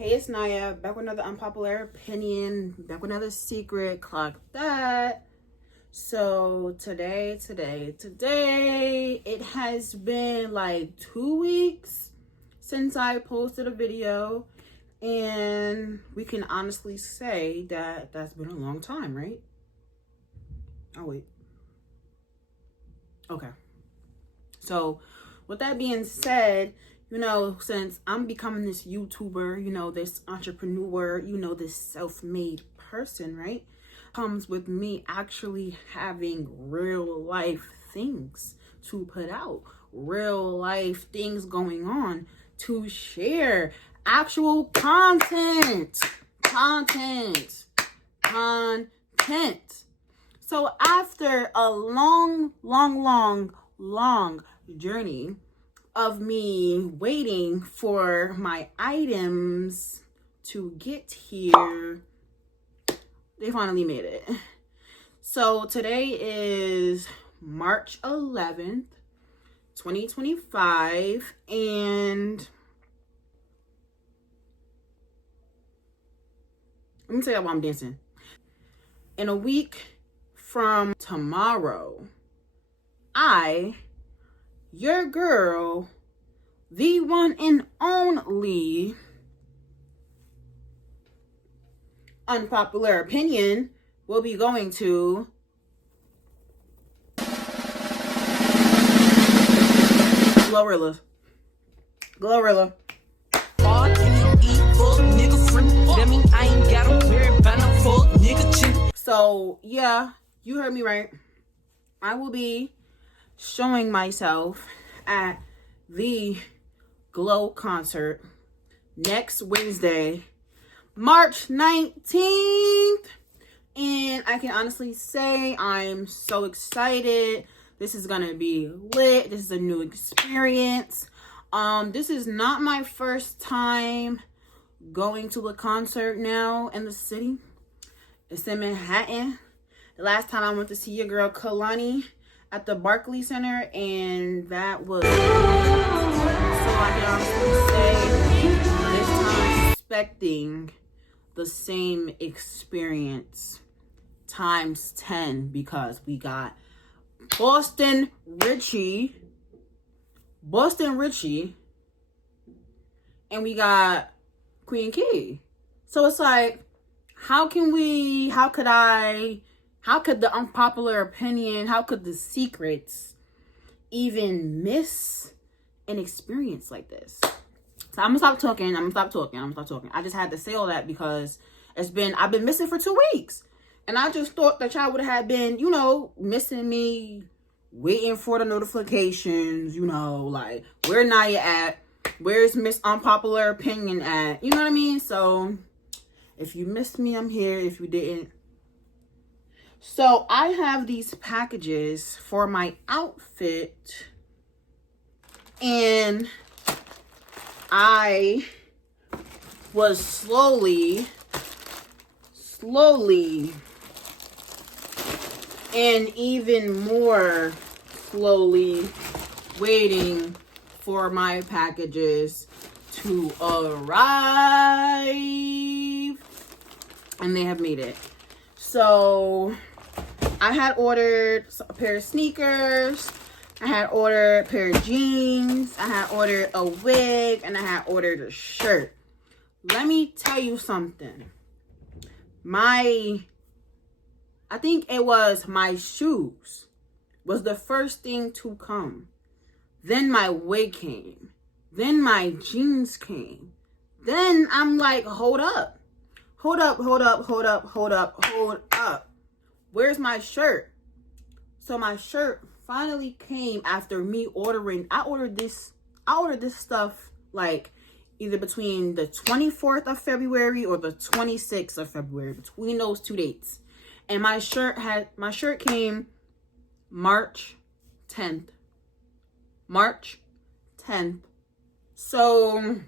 Hey, it's Naya, back with another unpopular opinion, back with another secret, clock that. So today, it has been like 2 weeks since I posted a video, and we can honestly say that that's been a long time, right? Oh, wait. Okay. So with that being said, since I'm becoming this YouTuber, this entrepreneur, this self-made person, right? Comes with me actually having real life things to put out, real life things going on to share, actual content. So after a long journey of me waiting for my items to get here, they finally made it. So today is March 11th, 2025, and let me tell you why I'm dancing. In a week from tomorrow, your girl, the one and only Unpopular Opinion, will be going to GloRilla. So yeah, you heard me right. I will be showing myself at the GloRilla Concert next Wednesday, March 19th. And I can honestly say I'm so excited. This is gonna be lit. This is a new experience. This is not my first time going to a concert now in the city. It's in Manhattan. The last time I went to see your girl Kalani at the Barclays Center, and that was, so I can honestly say this time I'm expecting the same experience times 10, because we got Boston Richie, and we got Queen Key. So it's like, how could the unpopular opinion, how could the secrets even miss an experience like this? So I'm gonna stop talking. I just had to say all that because I've been missing for 2 weeks. And I just thought that y'all would have been, missing me, waiting for the notifications, like, where Naya at? Where's Miss Unpopular Opinion at? You know what I mean? So if you missed me, I'm here. If you didn't. So I have these packages for my outfit, and I was slowly and even more slowly waiting for my packages to arrive, and they have made it. So I had ordered a pair of sneakers, I had ordered a pair of jeans, I had ordered a wig, and I had ordered a shirt. Let me tell you something. I think it was my shoes was the first thing to come. Then my wig came. Then my jeans came. Then I'm like, hold up. Where's my shirt? So my shirt finally came after me ordering. I ordered this stuff like either between the 24th of February or the 26th of February, between those 2 dates. And my shirt came March 10th. So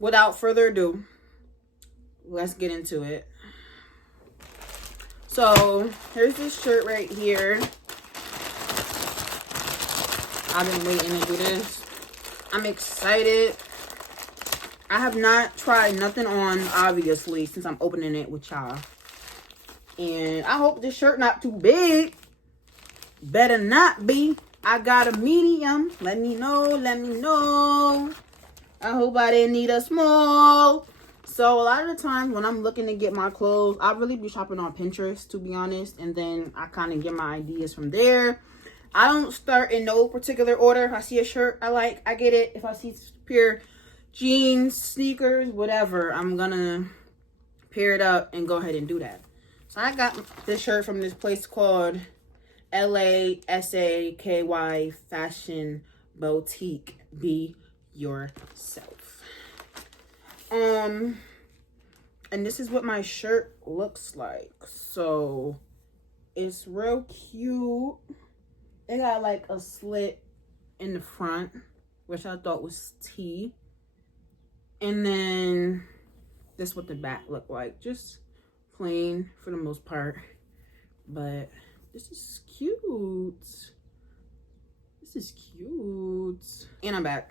without further ado, let's get into it. So here's this shirt right here. I've been waiting to do this. I'm excited. I have not tried nothing on, obviously, since I'm opening it with y'all. And I hope this shirt not too big. Better not be. I got a medium. Let me know. Let me know. I hope I didn't need a small. So a lot of the times when I'm looking to get my clothes, I really be shopping on Pinterest, to be honest. And then I kind of get my ideas from there. I don't start in no particular order. If I see a shirt I like, I get it. If I see a pair jeans, sneakers, whatever, I'm gonna pair it up and go ahead and do that. So I got this shirt from this place called LASAKY Fashion Boutique. Be yourself. And this is what my shirt looks like. So it's real cute. It got like a slit in the front, which I thought was tea. And then this is what the back looked like. Just plain for the most part. But this is cute. This is cute. And I'm back.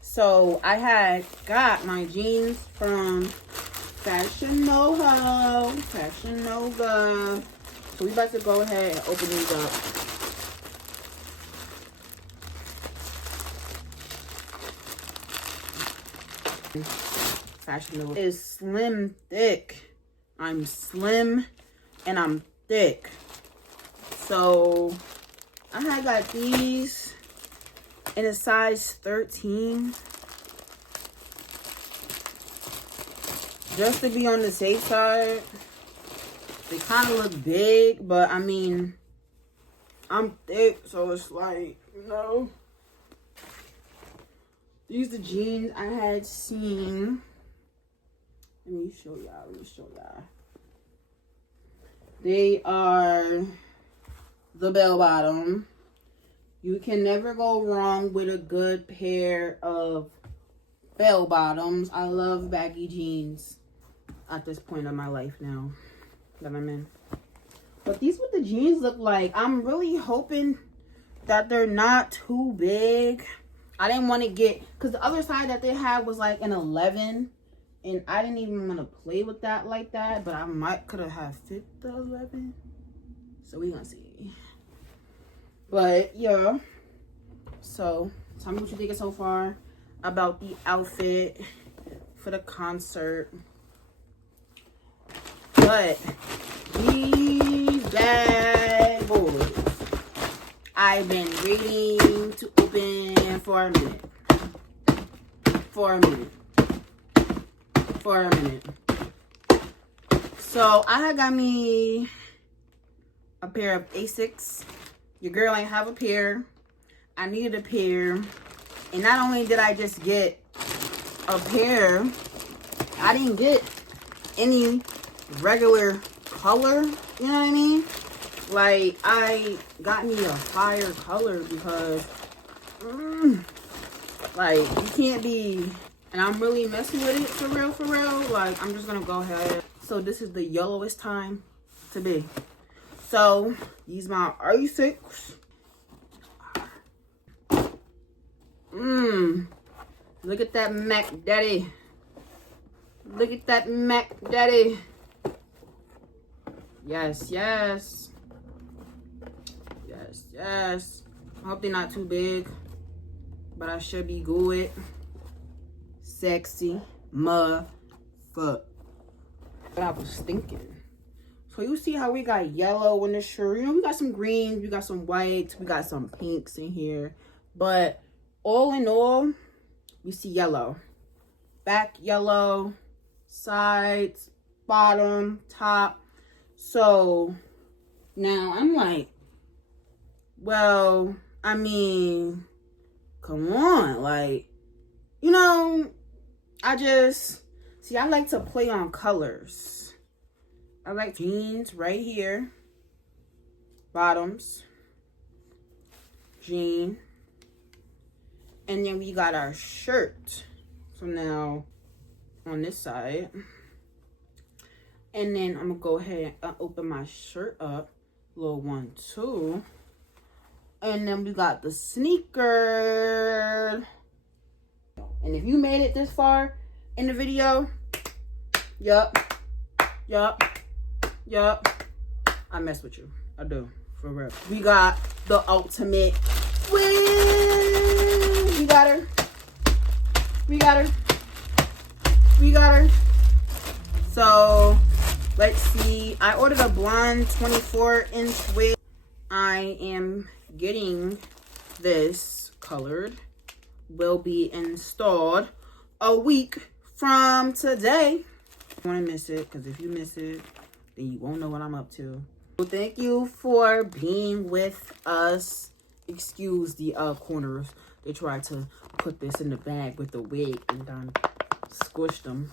So I had got my jeans from Fashion Nova. Fashion Nova. So we about to go ahead and open these up. Fashion Nova is slim thick. I'm slim and I'm thick. So I had got these in a size 13. Just to be on the safe side. They kind of look big, but I mean, I'm thick, so it's like, you know. These are the jeans I had seen. Let me show y'all. They are the bell bottom. You can never go wrong with a good pair of bell bottoms. I love baggy jeans at this point of my life now that I'm in. But these what the jeans look like. I'm really hoping that they're not too big. I didn't want to get, because the other side that they had was like an 11. And I didn't even want to play with that like that. But I could have fit the 11. So we gonna see. But yeah. So tell me what you think so far about the outfit for the concert. But these bad boys, I've been waiting to open for a minute. So I had got me a pair of Asics. Your girl ain't have a pair. I needed a pair. And not only did I just get a pair, I didn't get any regular color. You know what I mean? Like, I got me a fire color because, like, you can't be, and I'm really messing with it for real. Like, I'm just going to go ahead. So, this is the yellowest time to be. So, these my Asics. Look at that Mac Daddy. Look at that Mac Daddy. Yes. I hope they're not too big, but I should be good. Sexy motherfucker. I was thinking. So you see how we got yellow in the shirt. You know, we got some greens, we got some whites, we got some pinks in here. But all in all, we see yellow. Back yellow, sides, bottom, top. So now I'm like, well, I mean, come on. Like, you know, I like to play on colors. I like jeans right here. Bottoms. Jean. And then we got our shirt. So now, on this side. And then I'm going to go ahead and open my shirt up. Little 1, 2. And then we got the sneaker. And if you made it this far in the video. Yup. I mess with you. I do. For real. We got the ultimate win. We got her. So, let's see. I ordered a blonde 24-inch wig. I am getting this colored. Will be installed a week from today. You want to miss it, because if you miss it, then you won't know what I'm up to. Well, thank you for being with us. Excuse the corners. They tried to put this in the bag with the wig and then squished them.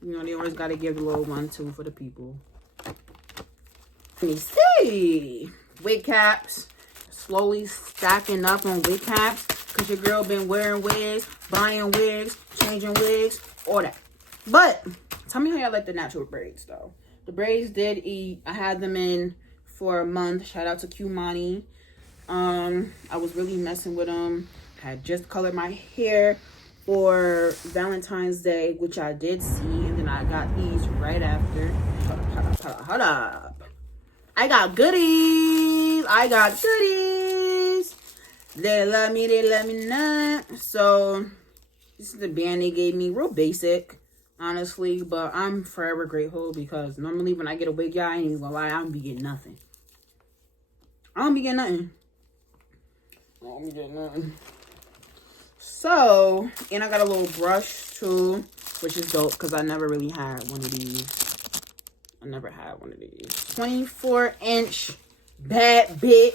You know, they always got to give the little one, too, for the people. Let me see. Wig caps. Slowly stacking up on wig caps. Because your girl been wearing wigs, buying wigs, changing wigs, all that. But, tell me how y'all like the natural braids, though. The braids did eat. I had them in for a month. Shout out to Q-Money. I was really messing with them. Had just colored my hair for Valentine's Day, which I did see. And then I got these right after. Hold up. I got goodies. They love me not. So, this is the band they gave me. Real basic, honestly. But I'm forever grateful because normally when I get a wig, y'all, I ain't even gonna lie, I don't be getting nothing. So, and I got a little brush too, which is dope because I never really had one of these. 24-inch bad bit.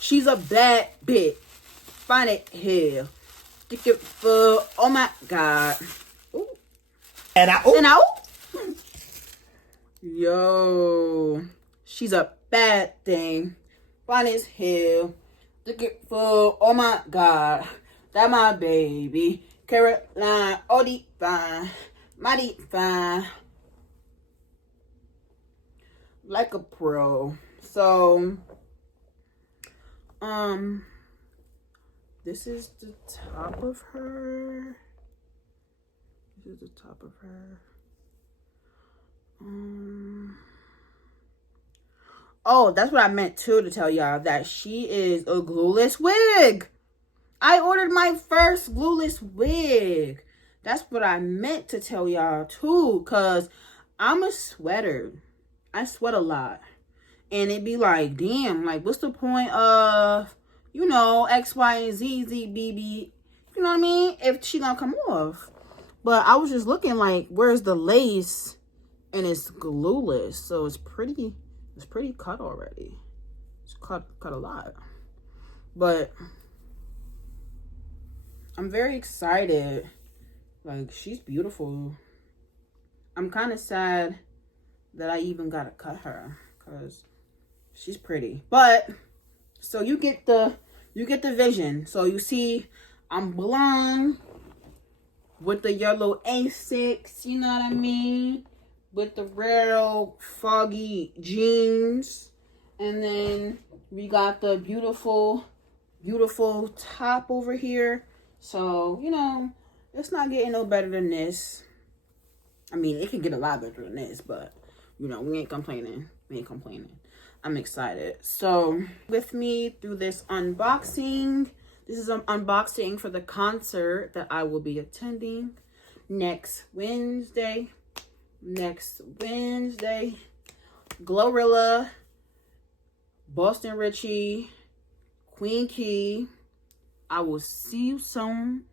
She's a bad bit. Find it here. Stick it for, oh my God. Ooh. And out. Yo. She's a bad thing. Find it here. Stick it for, oh my God. That my baby. Caroline, oh deep fine. Mighty fine. Like a pro. So, this is the top of her. Oh, that's what I meant too, to tell y'all that she is a glueless wig. I ordered my first glueless wig. That's what I meant to tell y'all too, because I'm a sweater. I sweat a lot. And it be like, damn, like, what's the point of, you know, X, Y, and Z, BB, you know what I mean? If she gonna come off. But I was just looking like, where's the lace? And it's glueless. So it's pretty cut already. It's cut a lot. But I'm very excited. Like, she's beautiful. I'm kind of sad that I even gotta cut her because she's pretty. But so you get the vision. So you see I'm blonde with the yellow A6, you know what I mean, with the real foggy jeans, and then we got the beautiful top over here. So, you know, it's not getting no better than this. I mean, it can get a lot better than this, but you know, we ain't complaining. I'm excited. So, with me through this unboxing. This is an unboxing for the concert that I will be attending next Wednesday. GloRilla, Boston Richie, Queen Key. I will see you soon.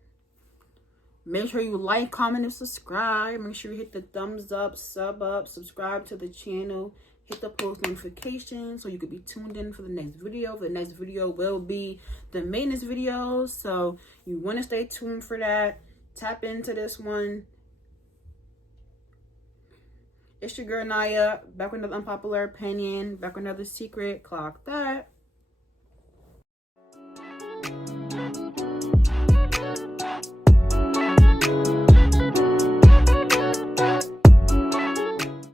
Make sure you like, comment, and subscribe. Make sure you hit the thumbs up, subscribe to the channel. Hit the post notification so you could be tuned in for the next video. The next video will be the maintenance video. So you want to stay tuned for that. Tap into this one. It's your girl Naya, back with another unpopular opinion, back with another secret. Clock that.